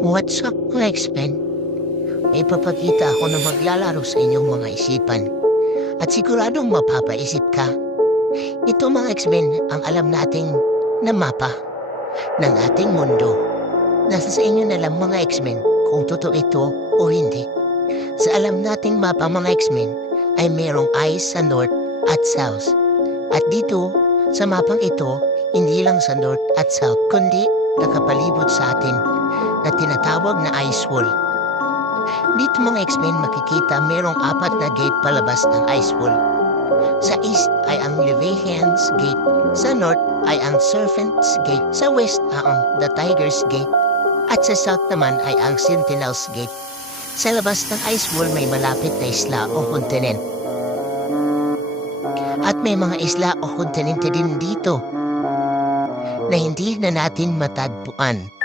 What's up, mga X-Men? May papakita ako na maglalaro sa inyong mga isipan. At siguradong mapapaisip ka. Ito, mga X-Men, ang alam nating na mapa ng ating mundo. Nasa sa inyo na lang, mga X-Men, kung totoo ito o hindi. Sa alam nating mapa, mga X-Men, ay mayroong ice sa north at south. At dito, sa mapang ito, hindi lang sa north at south, kundi nakapalibot sa atin na tinatawag na ice wall. Dito, mga X-Men, makikita mayroong 4 na gate palabas ng ice wall. Sa east ay ang Leviathan's Gate, sa north ay ang Serpent's Gate, sa west ang The Tiger's Gate, at sa south naman ay ang Sentinel's Gate. Sa labas ng ice wall may malapit na isla o kontinent. At may mga isla o kontinente din dito na hindi na natin matagpuan.